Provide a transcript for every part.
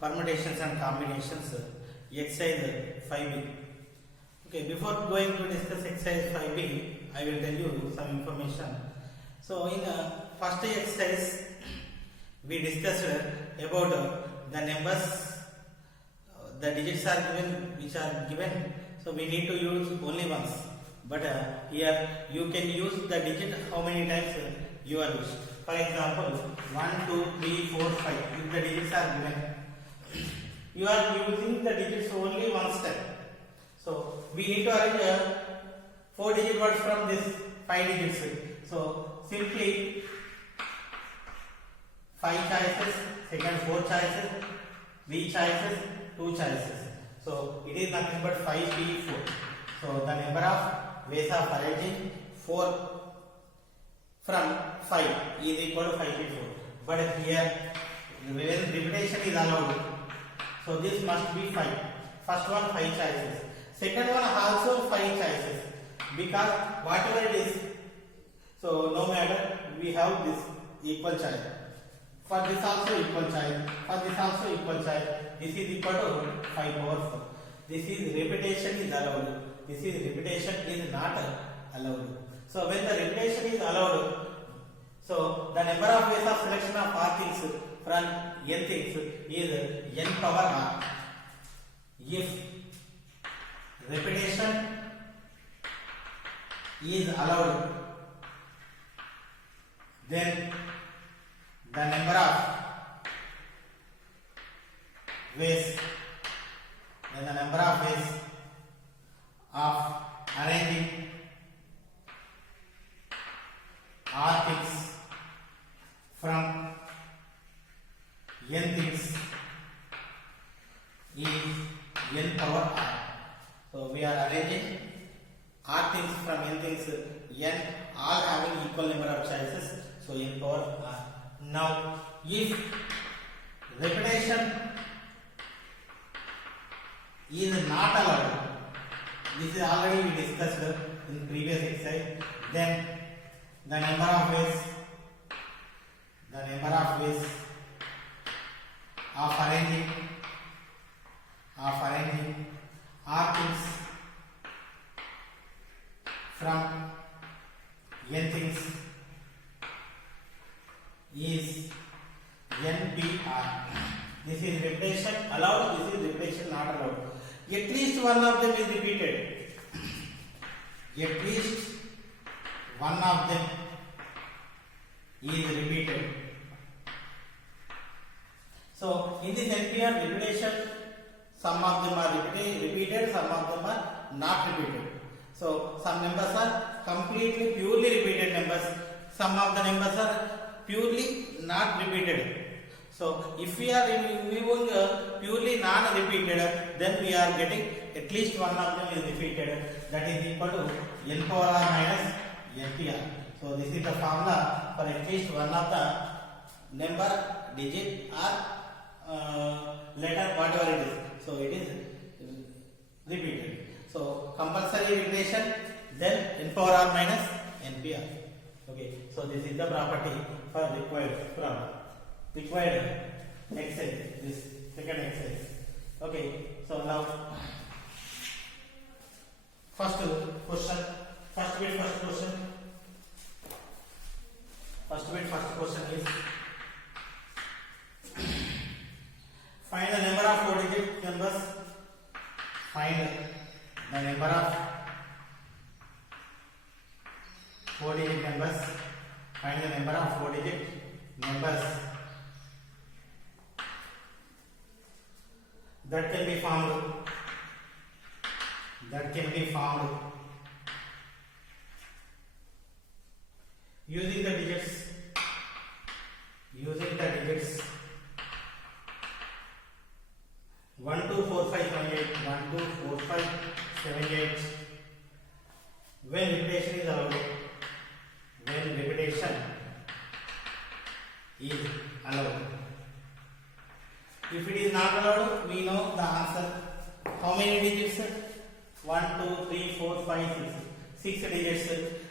permutations and combinations, exercise 5b. Okay, before going to discuss exercise 5b, I will tell you some information. So in first exercise, we discussed about the numbers, the digits are given, which are given. So we need to use only once. But here you can use the digit how many times you are used. For example, 1, 2, 3, 4, 5. If the digits are given, you are using the digits only one step. So we need to arrange 4-digit words from this 5 digits. So simply 5 choices, second 4 choices, 3 choices, 2 choices. So it is nothing but 5p4. So the number of ways of arranging 4 from 5 is equal to 5p4. But here when repetition is allowed, so this must be 5. First one 5 choices. Second one also 5 choices. Because whatever it is, so no matter, we have this equal choice. For this also equal choice. For this also equal choice. This is equal to 5 over 4. This is repetition is allowed. This is repetition is not allowed. So when the repetition is allowed, so the number of ways of selection of r things from n things is n power r. If repetition is allowed, then the number of ways of arranging r things from n things is n power r. So we are arranging r things from n things, n all having equal number of choices, so n power r. Now if repetition is not allowed, this is already we discussed in previous exercise, then the number of ways of arranging r things from n things is npr. This is repetition allowed, this is repetition not allowed. At least one of them is repeated. At least one of them is repeated. So in this NPR repetition, some of them are repeated, some of them are not repeated. So some numbers are completely purely repeated numbers, some of the numbers are purely not repeated. So if we are removing purely non-repeated, then we are getting at least one of them is repeated. That is equal to n power r minus npr. So this is the formula for at least one of the number, digit or letter, whatever it is. So it is repeated. So compulsory repetition, then n power r minus npr. Okay. So this is the property for required exercise, this second exercise. Okay, so now first question is find the number of 4-digit numbers. Find the number of 4-digit numbers. Find the number of 4-digit numbers that can be found using the digits 1 2 4 5 7 8, 1 2 4 5 7 8. When repetition is allowed, if it is not allowed, we know the answer. How many digits? 1 2 3 4 5 6 digits.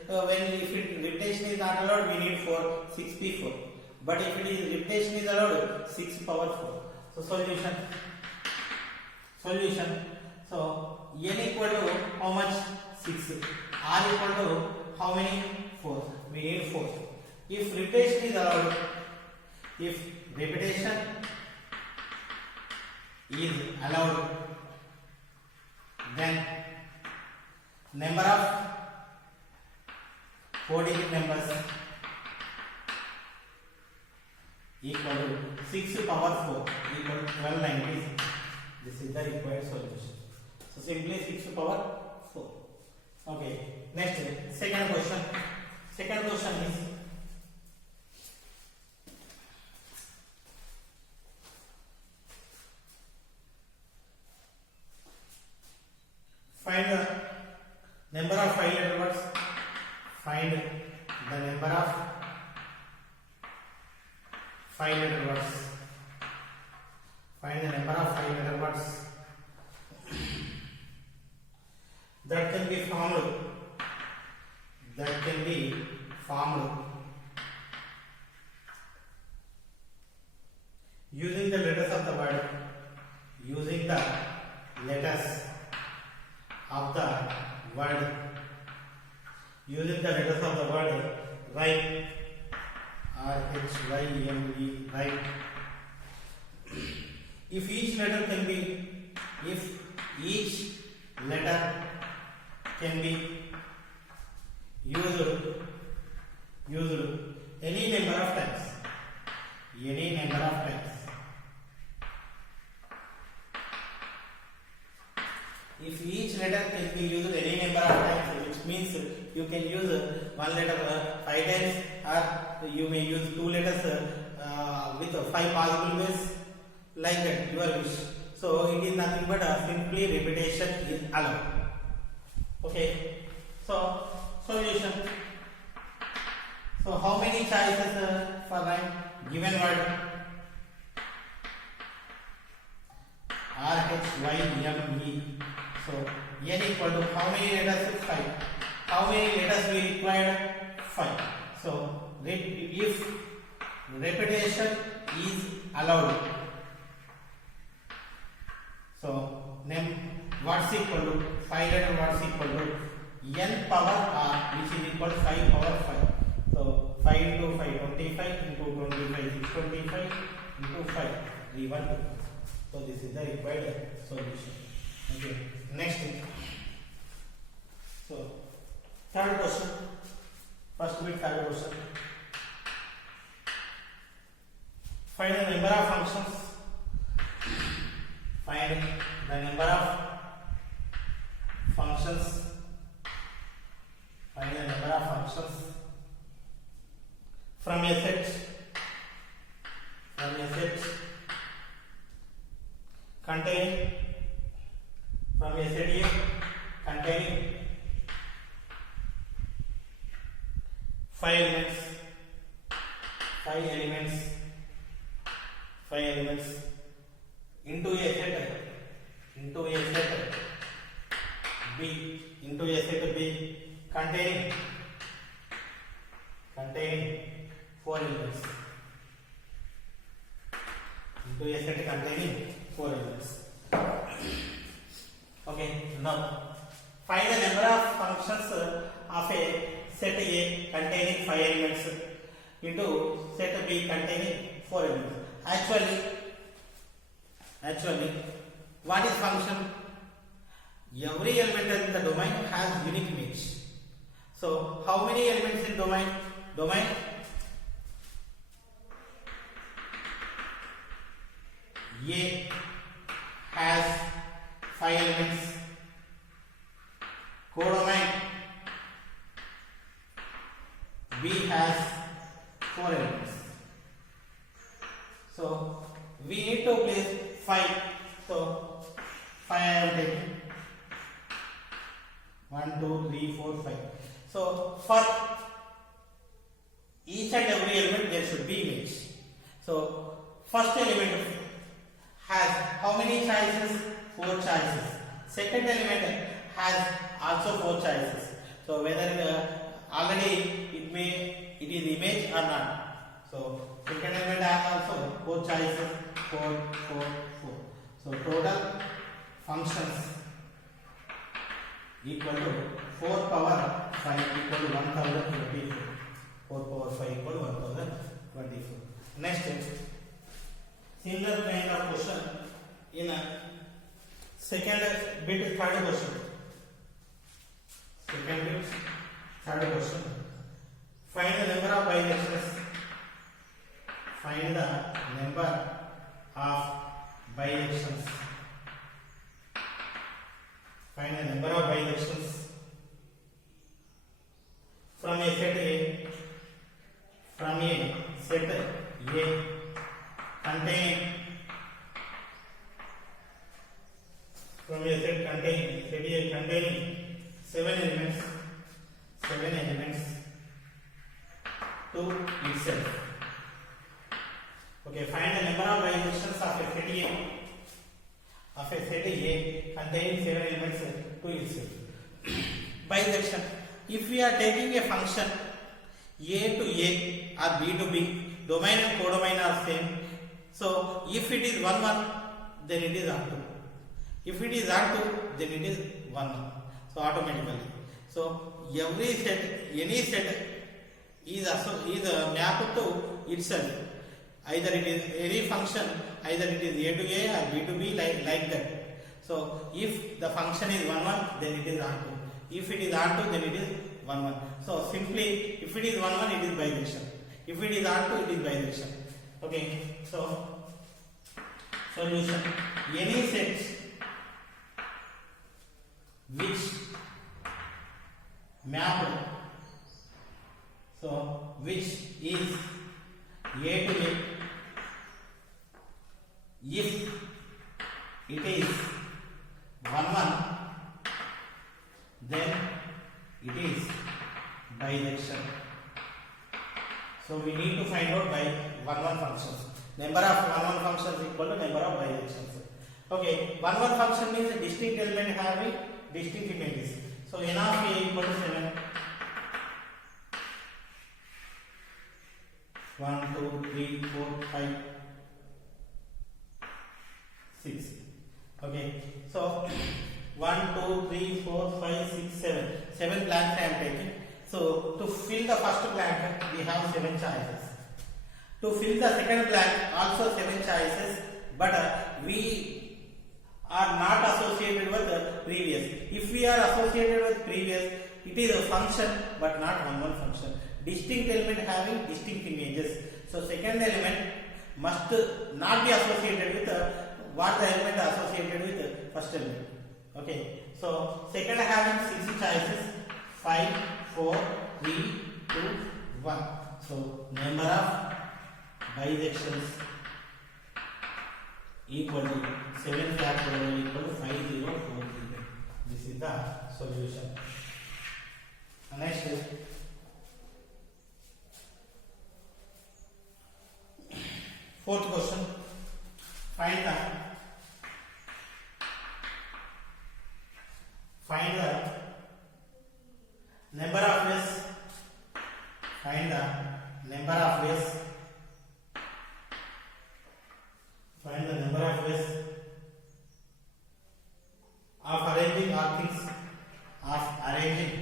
When if repetition is not allowed, we need 4 6p4. But if it is repetition is allowed, 6 power 4. So solution. So n equal to how much? 6. R equal to how many? 4. We need 4. If repetition is allowed, then number of coding members equal to 6 power 4 equal to 1290. This is the required solution. So simply 6 power 4. Okay. Next, second question. Second question is find the number of 5-letter words. Find the number of 5-letter words. Find the number of 5-letter words that can be formed. Using the letters of the word. Using the letters of the word. Using the letters of the word. Write. RHYME. Write. If each letter can be used any number of times. If each letter can be used any number of times, which means you can use one letter 5 times, or you may use 2 letters with 5 possible ways, like that, your wish. So it is nothing but simply repetition is allowed. Okay. So solution. So how many choices for rhyme? Given word RHYME. So n equal to how many letters? 5. How many letters we required? 5. So if repetition is allowed, so what's equal to 5-letter words equal to n power r, which is equal to 5 power 5. So 5 into 5, 25 into 25 is 25 into 5, 312. So this is the required solution. Okay. Next. So third question. First bit, third question. Find the number of functions. Find the number of functions. Find the number of functions from a set. Containing from a set A containing 5 elements into a set B containing 4 elements into a set containing 4 elements. Okay, now find the number of functions of a set A containing 5 elements into set B containing 4 elements. Actually, what is function? Every element in the domain has unique image. So, how many elements in domain? A has 5 elements. Codomain B has 4 elements. So we need to place 5. So 5 I am taking. 1, 2, 3, 4, 5. So for each and every element there should be image. So first element has how many choices? 4 choices. Second element has also 4 choices. So whether already it is image or not. So second element has also 4 choices. 4, 4, 4. So total functions equal to 4 power 5 equal to 1024. 4 power 5 equal to 1024. Next, similar kind of question in a second bit, third question. Second bit, third question. Find the number of bisections. Find the number of bisections. Find the number of bisections from a set A. From a set A containing from a set A containing 7 elements to itself. Okay, find the number of bisections of a set A. Of a set A containing 7 elements to itself. Bisection. If we are taking a function A to A or B to B, domain and codomain are same. So if it is 1 1, then it is R2. If it is R2, then it is 1 1. So automatically. So every set, any set is mapped to itself. Either it is any function, either it is A to A or B to B, like that. So if the function is 1 1, then it is R2. If it is R2, then it is 1 1. So simply, if it is 1 1, it is bisection. If it is R2, it is bisection. Okay. So solution: any set which mapped, so which is A to A, if it is 1 1, then it is bisection. So we need to find out by 1 1 functions. Number of 1 1 functions equal to number of bisections. Okay, 1 1 function means a distinct element having distinct images. So n of A equal to 7. 1, 2, 3, 4, 5, 6. Okay, so 1, 2, 3, 4, 5, 6, 7. 7 blanks I am taking. So to fill the first blank, we have 7 choices. To fill the second blank, also 7 choices, but we are not associated with the previous. If we are associated with previous, it is a function but not 1 1 function. Distinct element having distinct images. So second element must not be associated with what the element associated with the first element. Okay. So second having 6 choices: 5, 4, 3, 2, 1. So number of bisections equal to 7 factorial equal to 5040. This is the solution. Next is fourth question. Find the number of ways. Find the number of ways. Find the number of ways of arranging all things. Of arranging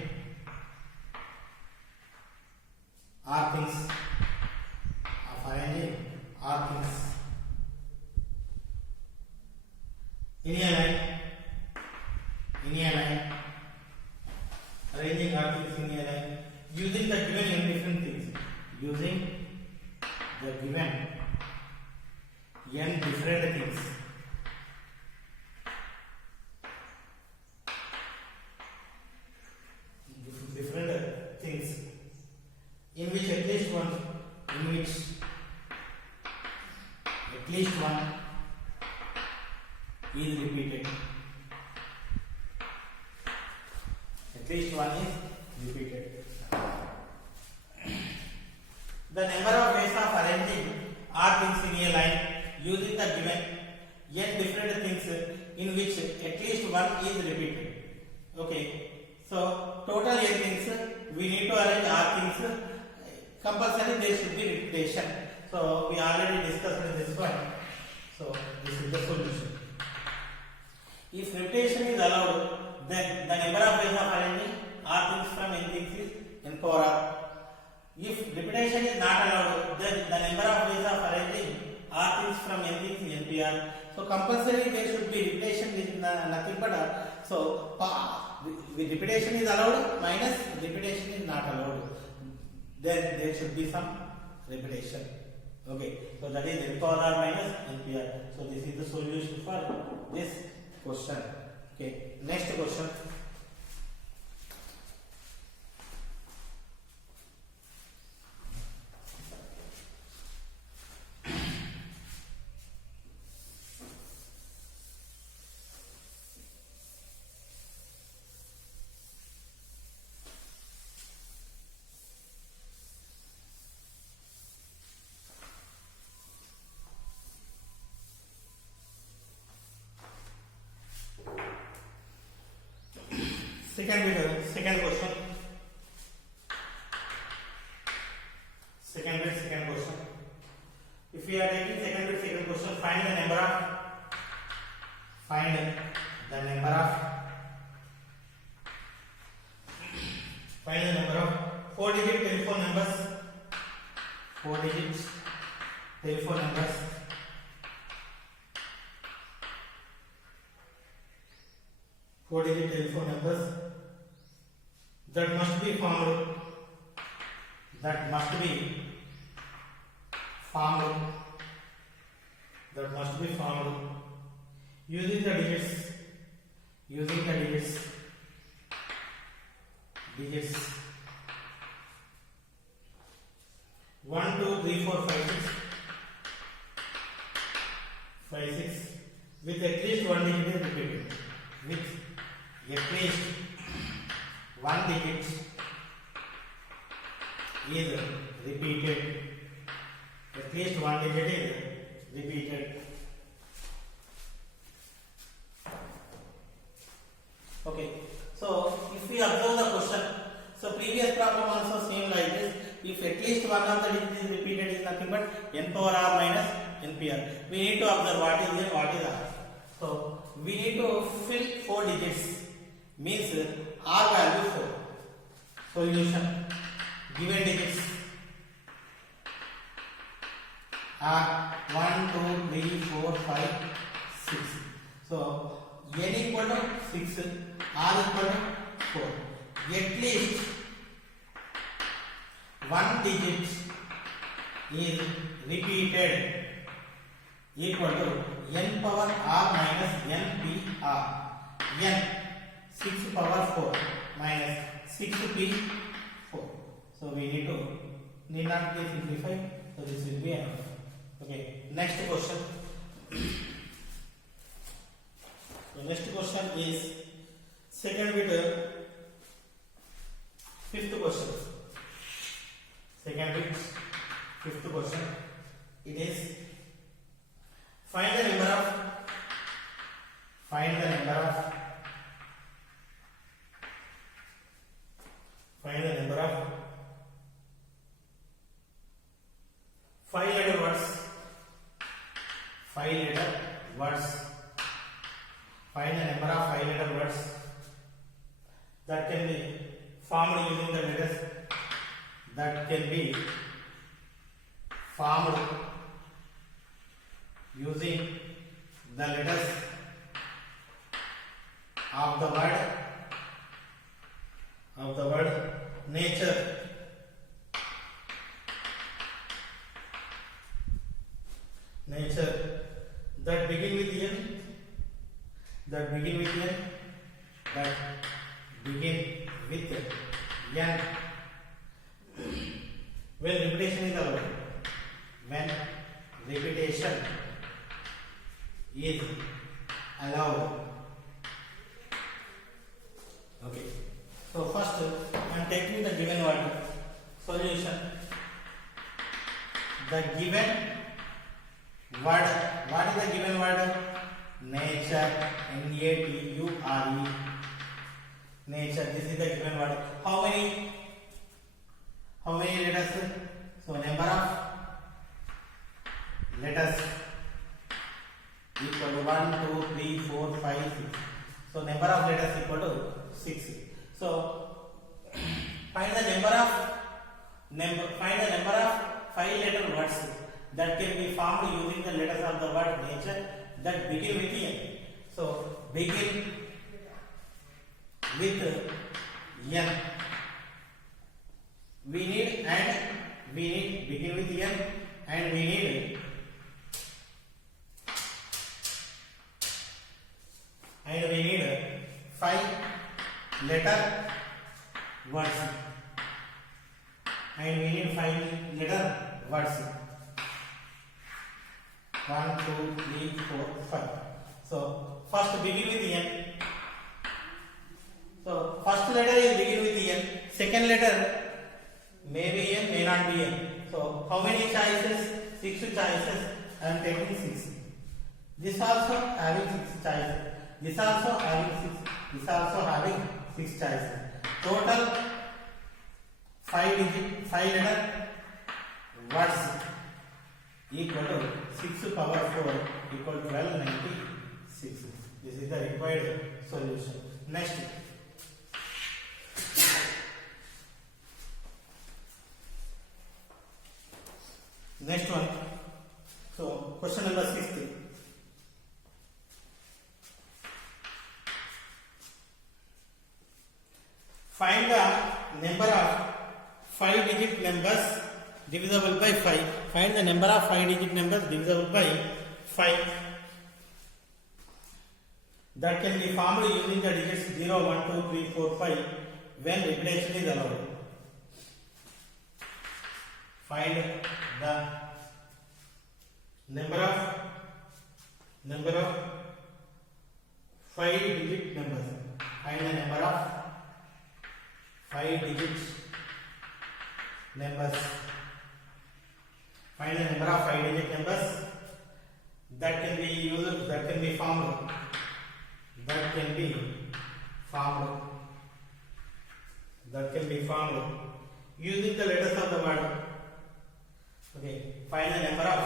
all things. Of arranging all things in a line. Arranging all things in a line using the given indifferent things. Using the given n different things. Different things in which at least one is repeated. At least one is repeated. The number of ways of arranging all things in a line using the given n different things in which at least one is repeated. Okay. So total n things we need to arrange all things. Compulsory there should be repetition. So we already discussed this one. So from anything to NPR. So compulsory there should be repetition with nothing but repetition is allowed minus repetition is not allowed. Then there should be some repetition. Okay, so that is n power r minus NPR. So this is the solution for this question. Okay, next question. Second question. Second question. If we are taking second question, find the number of 4-digit telephone numbers. 4-digit telephone numbers. That must be formed using the digits 1 2 3 4 5 6 with at least one digit is repeated. With at least one digit is repeated. At least one digit is repeated. Okay, so if we observe the question, so previous problem also same like this. If at least one of the digits is repeated is nothing but n power r minus NPR. We need to observe what is n, what is r. So we need to fill 4 digits, means r value 4. Solution: given digits are 1 2 3 4 5 6. So n equal to 6, r equal to 4. At least one digit is repeated equal to n power r minus NPR. N 6 power 4 minus 6p4. So we need not be simplified. So this will be enough. Okay, next question. So next question is second with fifth question. Second with fifth question. It is find the number of 5 letter words. 5 letter words. Find the number of 5 letter words that can be formed using the letters. That can be formed using the letters of the word nature. That begin with n. When repetition is allowed. Okay. So first I am taking the given word. Solution: the given word. What is the given word? Nature. N-A-T-U-R-E. Nature. This is the given word. How many letters? So number of letters equal to 1 2 3 4 5 6. So number of letters equal to 6. So find the number of 5 letter words that can be formed using the letters of the word nature that begin with N. So begin with N. We need begin with N, and we need five letter words, and we need five letter words. 1, 2, 3, 4, 5. So first begin with N. So first letter is begin with N. Second letter may be N, may not be N. So how many choices? 6 choices. I am taking 6. This also having 6 choices. This also having 6. This also having 6 choices. Total 5 letter words equal to 6 power 4 equal to 1296. This is the required solution. Next. Next one. So question number 60. Find the number of 5-digit numbers divisible by 5. Find the number of 5-digit numbers divisible by 5 that can be formed using the digits 0, 1, 2, 3, 4, 5 when repetition is allowed. Find the number of 5-digit numbers. Find the number of 5-digit numbers. Find the number of 5-digit numbers that can be used, that can be formed using the letters of the word. Okay, find the number of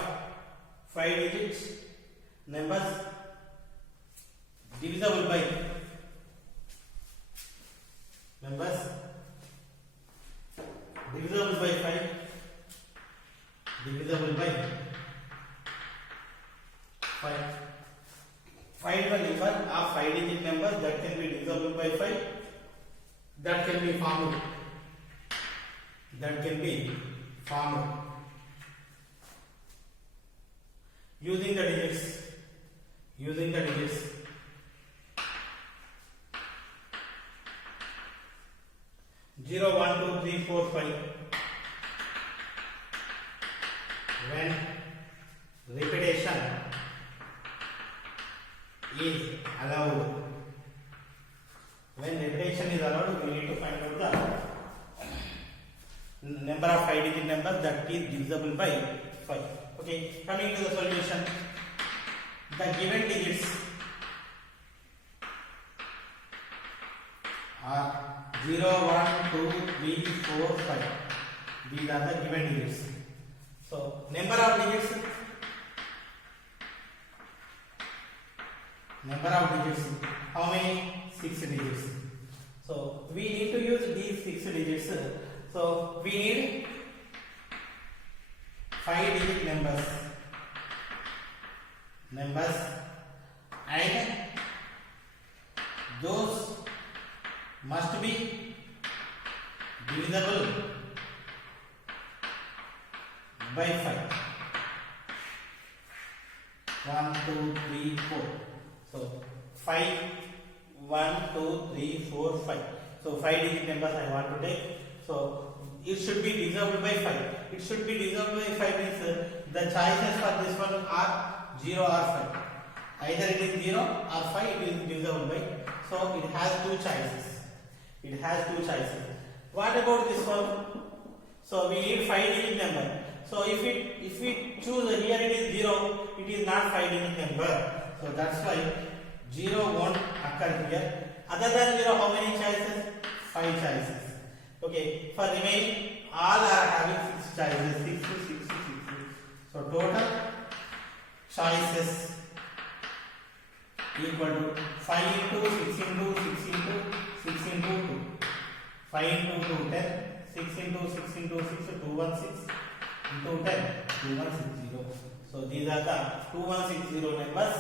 5-digit numbers divisible by 5. Find the number of 5-digit numbers that can be divisible by 5 that can be formed using the digits 0, 1, 2, 3, 4, 5 when repetition is allowed. When repetition is allowed, we need to find out the number of 5-digit numbers that is divisible by 5. Okay, coming to the solution. The given digits are 0, 1, 2, 3, 4, 5. These are the given digits. So, number of digits. How many? 6 digits. So, we need to use these 6 digits. So, we need 5-digit numbers, and those must be divisible by 5. 1, 2, 3, 4. So 5, 1, 2, 3, 4, 5. So 5-digit numbers I want to take. So it should be divisible by 5. It should be divisible by 5 means the choices for this one are 0 or 5. Either it is 0 or 5, it is divisible by. So it has 2 choices. What about this one? So we need 5-digit number. So if we choose here it is 0, it is not 5-digit number. So that's why 0 won't occur here. Other than 0, how many choices? 5 choices. Okay, for remaining, all are having 6 choices. 6 to 6 to 6. So total choices equal to 5 into 6 into 6 into 6 into 2. 5 into 2, 10. 6 into 6 into 6, 216. into 10, 2160. So these are the 2160 numbers